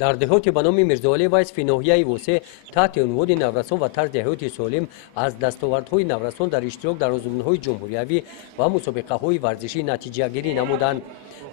در دهات به نام میرزاعلی وایس فی ناحیه وسه تحت عنوان نورسان و طرز دهات سالم از دستاوردهای نورسان در اشتراک در آزمون‌های جمهوریوی و مسابقه‌های ورزشی نتیجه گیری نمودند.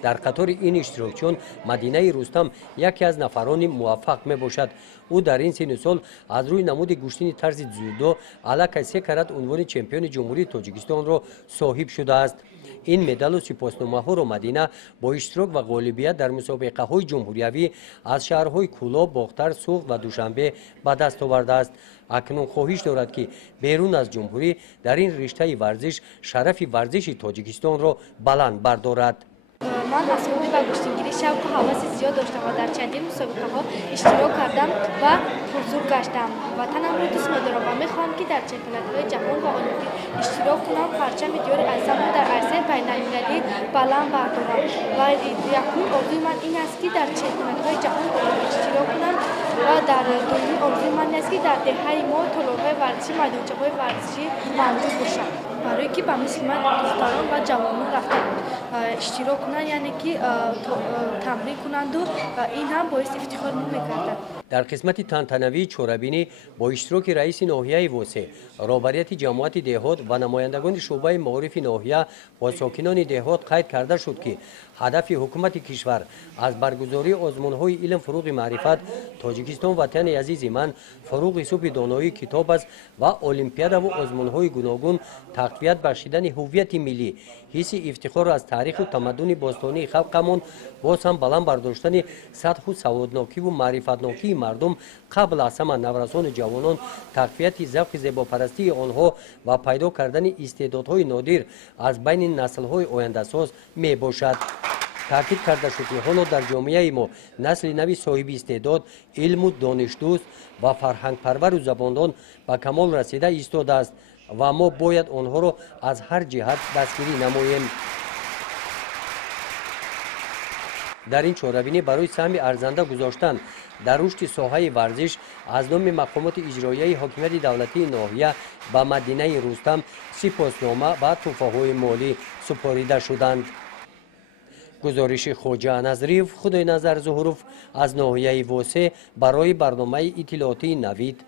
در قطار این اشتراکچیان مدینه رستم یکی از نفران موفق می باشد. او در این سن سال از روی نمود گشتین طرز جودو علاقه 3 کرات عنوان چمپیون جمهوری تاجیکستان را صاحب شده است. این مدال و سپاسنامه‌ها را مدینه با اشتراک و غالبیت در مسابقه‌های جمهوریوی از شهرهای کولاب، باختر، سوخت و دوشنبه به دست آورده است. اکنون خواهش دارد که بیرون از جمهوری در این رشته ورزش شرف ورزش تاجیکستان را بلند بردارد. من از خود به گشتنگیری شوق و هوس زیاد داشتم و در چندین مسابقه‌ها اشتراک کردم و حضور گشتم. وطنم را دوست می‌دارم و می‌خواهم که در چمپیونات‌های جهان و المپیک اشتراک کنم، پرچم دیار عزیزم را در عرصه بین‌المللی بلند بردارم و یکمین آرزوی من این است که در چمپیونات‌های جهان و المپیک اشتراک کنم و در دومین آرزوی من است که در دهه ما تالارهای ورزشی، میدانچه‌های ورزشی موجود باشد برای که به مثل من دختران و جوانان رفتن اشتراک کنند، یعنی که تمرین کنند و این هم باعث افتخار می‌گردد. در قسمت تنتنوی چوربینی با اشتراک رئیس ناحیه وسه، رهبریت جماعت دهات و نمایندگان شعبه معارف ناحیه و ساکنان دهات قید کرده شد که هدف حکومت کشور از برگزاری آزمون‌های علم فروغ معرفت تاجیکستان وطن عزیز من فروغ حساب دانایی کتاب است و المپیاد و آزمون‌های گوناگون تقویت بخشیدن هویت ملی، حس افتخار از تاریخ و تمدن باستانی خلقمان، باز هم بلند برداشتن سطح و سوادناکی و معرفتناکی مردم قبل از همه نورسان جوانان، تقویت ذوق زیباپرستی آنها و پیدا کردن استعدادهای نادر از بین نسل‌های آینده‌ساز می باشد. تاکید کرده شد که حالا در جامعه ما نسل نوی صاحب استعداد، علم و دانش دوست و فرهنگ پرور و زباندان به کمال رسیده ایستاده است و ما باید آنها را از هر جهت دستگیری نماییم. در این چهاربینی برای سهم ارزنده گذاشتن در رشد ساحه ورزش از نام مقامات اجرایی حاکمیت دولتی ناحیه به مدینه رستم سپاسنامه و تحفه‌های مالی سپاریده شدند. گزارش خواجه نظریف خدای نظر ظهروف از ناحیه وسه برای برنامه اطلاعاتی نوید.